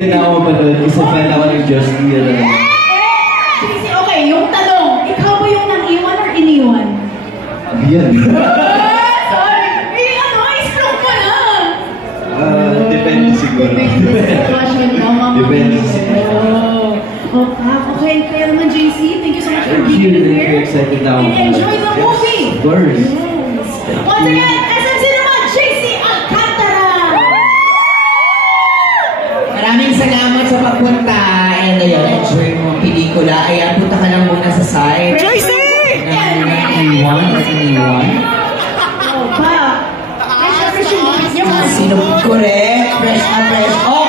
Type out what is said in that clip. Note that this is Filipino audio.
Hindi na ako mapanood kasi fan ako ng Justin. Okay, yung tanong, ikaw ba yung nang-iwan or iniwan? Yan. Sorry. I-stroke ka na. Depende siguro. Depende siguro. Okay, kaya naman JC, thank you so much for being here. Excited now. And enjoy the movie. Of course. Yes. Once again, SMC naman, JC Alcantara. Maraming salamat sa pagpunta. And ayun, enjoy mo ang pelikula. Ayan, punta ka lang muna sa side. JC! Iniwan or iniwan? Oh, pa. Fresh na fresh yung Sino? Correct. Fresh na fresh.